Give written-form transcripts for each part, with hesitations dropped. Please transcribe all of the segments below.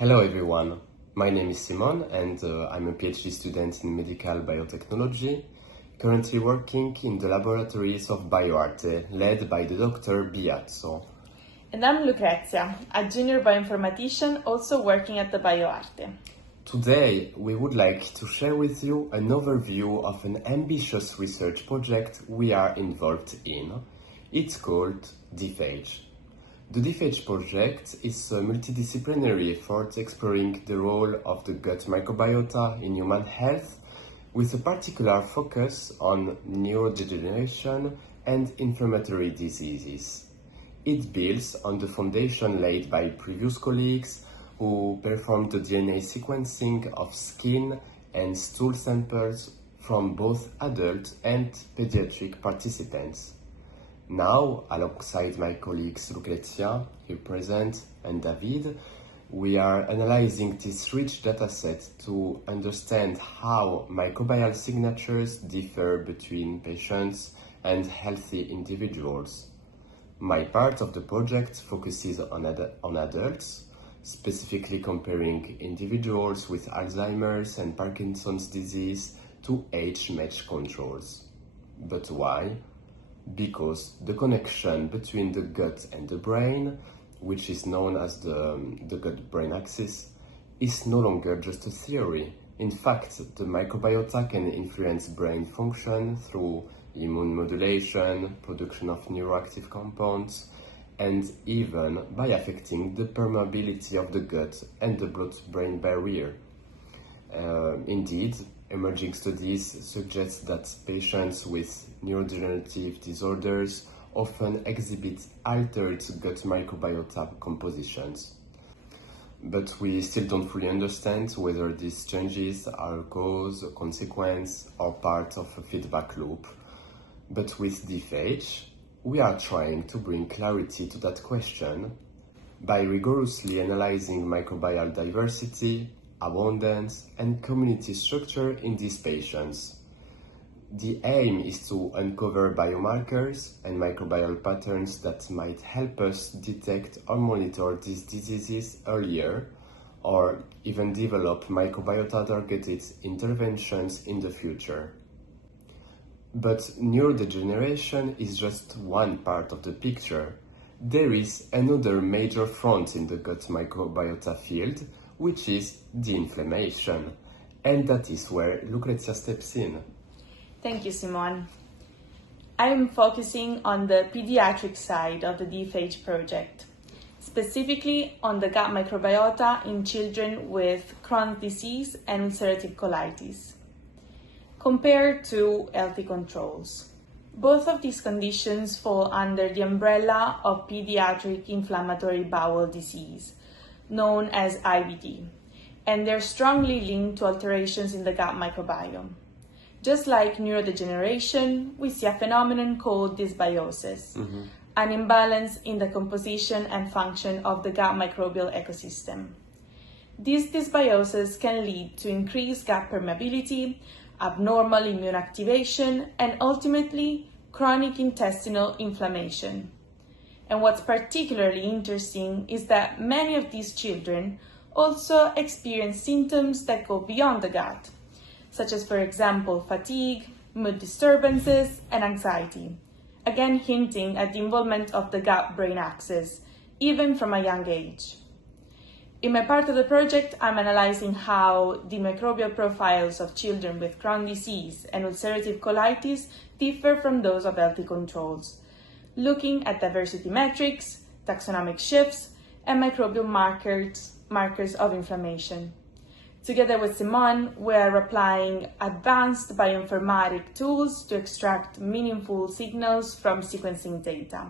Hello everyone, my name is Simon and I'm a PhD student in medical biotechnology, currently working in the laboratories of BioArte, led by the Dr. Biazzo. And I'm Lucrezia, a junior bioinformatician also working at the BioArte. Today, we would like to share with you an overview of an ambitious research project we are involved in. It's called DPHAGE. The DPHAGE project is a multidisciplinary effort exploring the role of the gut microbiota in human health, with a particular focus on neurodegeneration and inflammatory diseases. It builds on the foundation laid by previous colleagues who performed the DNA sequencing of skin and stool samples from both adult and pediatric participants. Now, alongside my colleagues Lucrezia, here present, and David, we are analyzing this rich dataset to understand how microbial signatures differ between patients and healthy individuals. My part of the project focuses on adults, specifically comparing individuals with Alzheimer's and Parkinson's disease to age-matched controls. But why? Because the connection between the gut and the brain, which is known as the gut-brain axis, is no longer just a theory. In fact, the microbiota can influence brain function through immune modulation, production of neuroactive compounds, and even by affecting the permeability of the gut and the blood-brain barrier. Indeed, emerging studies suggest that patients with neurodegenerative disorders often exhibit altered gut microbiota compositions. But we still don't fully understand whether these changes are a cause, a consequence, or part of a feedback loop. But with DPHAGE, we are trying to bring clarity to that question by rigorously analyzing microbial diversity, abundance, and community structure in these patients. The aim is to uncover biomarkers and microbial patterns that might help us detect or monitor these diseases earlier, or even develop microbiota-targeted interventions in the future. But neurodegeneration is just one part of the picture. There is another major front in the gut microbiota field, which is the inflammation. And that is where Lucrezia steps in. Thank you, Simon. I am focusing on the pediatric side of the DPHAGE project, specifically on the gut microbiota in children with Crohn's disease and ulcerative colitis, compared to healthy controls. Both of these conditions fall under the umbrella of pediatric inflammatory bowel disease, known as IBD, and they're strongly linked to alterations in the gut microbiome. Just like neurodegeneration, we see a phenomenon called dysbiosis, an imbalance in the composition and function of the gut microbial ecosystem. This dysbiosis can lead to increased gut permeability, abnormal immune activation, and ultimately chronic intestinal inflammation. And what's particularly interesting is that many of these children also experience symptoms that go beyond the gut, such as, for example, fatigue, mood disturbances, and anxiety, again hinting at the involvement of the gut-brain axis, even from a young age. In my part of the project, I'm analyzing how the microbial profiles of children with Crohn's disease and ulcerative colitis differ from those of healthy controls, looking at diversity metrics, taxonomic shifts, and microbial markers of inflammation. Together with Simon, we are applying advanced bioinformatic tools to extract meaningful signals from sequencing data,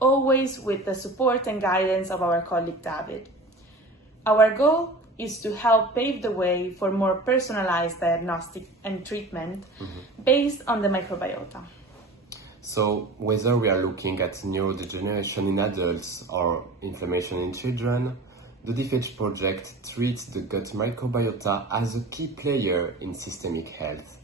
always with the support and guidance of our colleague David. Our goal is to help pave the way for more personalized diagnostic and treatment based on the microbiota. So, whether we are looking at neurodegeneration in adults or inflammation in children, the DPHAGE project treats the gut microbiota as a key player in systemic health.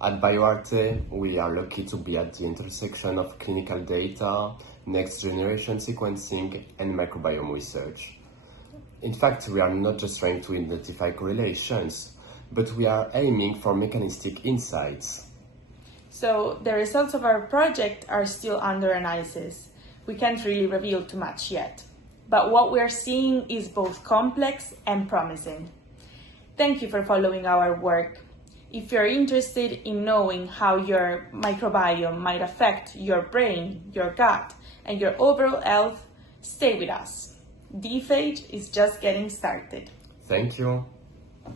At BioArte, we are lucky to be at the intersection of clinical data, next-generation sequencing, and microbiome research. In fact, we are not just trying to identify correlations, but we are aiming for mechanistic insights. So the results of our project are still under analysis. We can't really reveal too much yet. But what we're seeing is both complex and promising. Thank you for following our work. If you're interested in knowing how your microbiome might affect your brain, your gut, and your overall health, stay with us. DPHAGE is just getting started. Thank you.